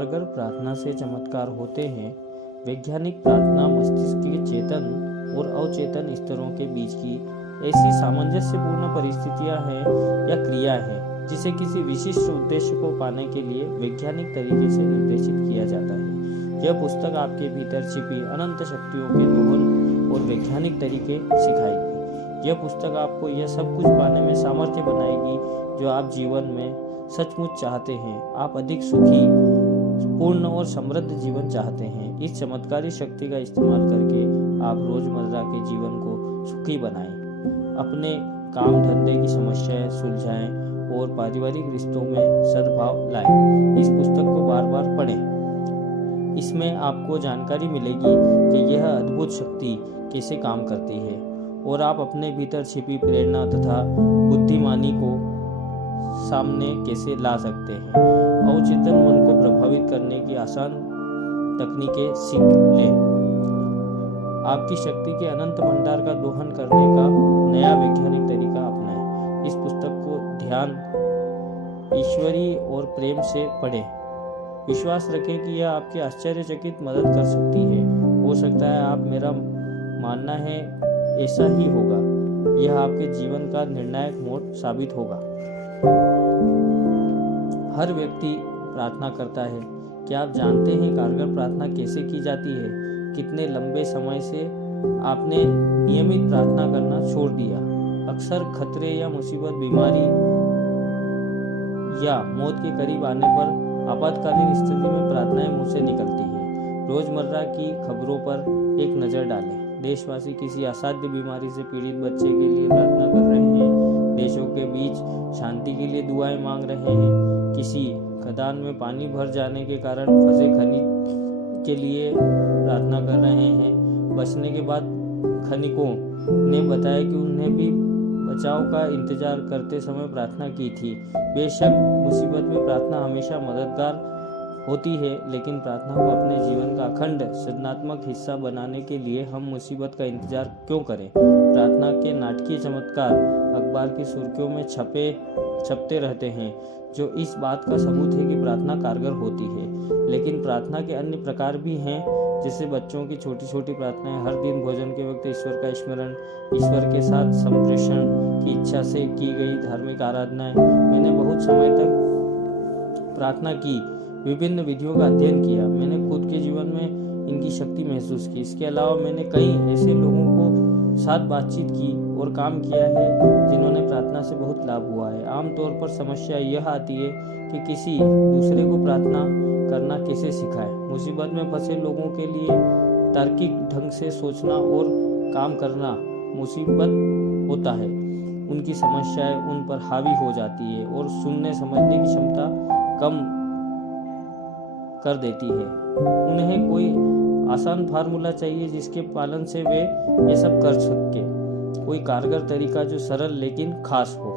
कारगर प्रार्थना से चमत्कार होते हैं। वैज्ञानिक प्रार्थना मस्तिष्क के चेतन और अवचेतन स्तरों के बीच की ऐसी सामंजस्यपूर्ण परिस्थितियां हैं या क्रिया है जिसे किसी विशिष्ट उद्देश्य को पाने के लिए वैज्ञानिक तरीके से निर्देशित किया जाता है। यह पुस्तक आपके भीतर छिपी अनंत शक्तियों के दोहन और वैज्ञानिक तरीके सिखाएगी। यह पुस्तक आपको यह सब कुछ पाने में सामर्थ्य बनाएगी जो आप जीवन में सचमुच चाहते हैं। आप अधिक सुखी, पूर्ण और समृद्ध जीवन चाहते हैं। इस चमत्कारी शक्ति का इस्तेमाल करके आप रोजमर्रा के जीवन को सुखी बनाएं, अपने काम धंधे की समस्याएं सुलझाएं और पारिवारिक रिश्तों में सद्भाव लाएं। इस पुस्तक को बार बार पढ़ें। इसमें आपको जानकारी मिलेगी कि यह अद्भुत शक्ति कैसे काम करती है और आप अपने भीतर छिपी प्रेरणा तथा बुद्धिमानी को सामने कैसे ला सकते हैं। अवचेतन मन को प्रभावित करने की आसान तकनीकें सीख लें। आपकी शक्ति के अनंत भंडार का दोहन करने का नया वैज्ञानिक तरीका अपनाएं। इस पुस्तक को ध्यान, ईश्वरी और प्रेम से पढ़ें। विश्वास रखें कि यह आपकी आश्चर्यचकित मदद कर सकती है। हो सकता है आप मेरा मानना है ऐसा ही होगा। यह आपके जीवन का निर्णायक मोड़ साबित होगा। हर व्यक्ति प्रार्थना करता है। क्या आप जानते हैं कारगर प्रार्थना कैसे की जाती है? कितने लंबे समय से आपने नियमित प्रार्थना करना छोड़ दिया? अक्सर खतरे या मुसीबत, बीमारी या मौत के करीब आने पर आपातकालीन स्थिति में प्रार्थनाएं मुंह से निकलती हैं। रोजमर्रा की खबरों पर एक नज़र डालें। देशवासी किसी असाध्य बीमारी से पीड़ित बच्चे के लिए प्रार्थना कर रहे हैं। देशों के बीच शांति के लिए दुआएं मांग रहे हैं। किसी खदान में पानी भर जाने के कारण फंसे खनिज के लिए प्रार्थना कर रहे हैं। बचने के बाद खनिकों ने बताया कि उन्हें भी बचाव का इंतजार करते समय प्रार्थना की थी। बेशक मुसीबत में प्रार्थना हमेशा मददगार होती है, लेकिन प्रार्थना को अपने जीवन का अखंड सृजनात्मक हिस्सा बनाने के लिए हम मुसीबत का इंतजार क्यों करें? प्रार्थना के नाटकीय चमत्कार अखबार की सुर्खियों में छपते रहते हैं, जो इस बात का सबूत है कि प्रार्थना कारगर होती है। लेकिन प्रार्थना के अन्य प्रकार भी हैं, जैसे बच्चों की छोटी छोटी प्रार्थनाएं, हर दिन भोजन के वक्त ईश्वर का स्मरण, ईश्वर के साथ संप्रेषण की इच्छा से की गई धार्मिक आराधनाएं। मैंने बहुत समय तक प्रार्थना की विभिन्न विधियों का अध्ययन किया। मैंने खुद के जीवन में इनकी शक्ति महसूस की। इसके अलावा मैंने कई ऐसे लोगों को साथ बातचीत की और काम किया है जिन्होंने प्रार्थना से बहुत लाभ हुआ है। आमतौर पर समस्या यह आती है कि किसी दूसरे को प्रार्थना करना कैसे सिखाएं। मुसीबत में फंसे लोगों के लिए तार्किक ढंग से सोचना और काम करना मुसीबत होता है। उनकी समस्याएं उन पर हावी हो जाती है और सुनने समझने की क्षमता कम कर देती है। उन्हें कोई आसान फार्मूला चाहिए जिसके पालन से वे ये सब कर सके। कोई कारगर तरीका जो सरल लेकिन खास हो।